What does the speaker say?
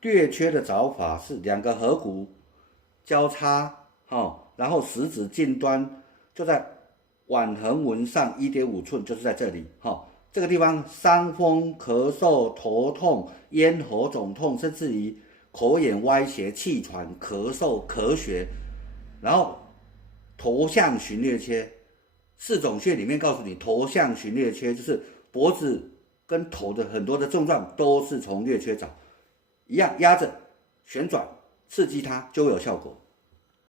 略缺的找法是两个颌骨交叉，然后食指近端就在腕横纹上1.5寸，就是在这里，这个地方伤风、咳嗽、头痛、咽喉肿痛，甚至于口眼歪斜、气喘、咳嗽、咳血，然后头项寻略缺，四种穴里面告诉你，头项寻略缺就是脖子跟头的很多的症状都是从略缺找，一样压着旋转刺激它就会有效果。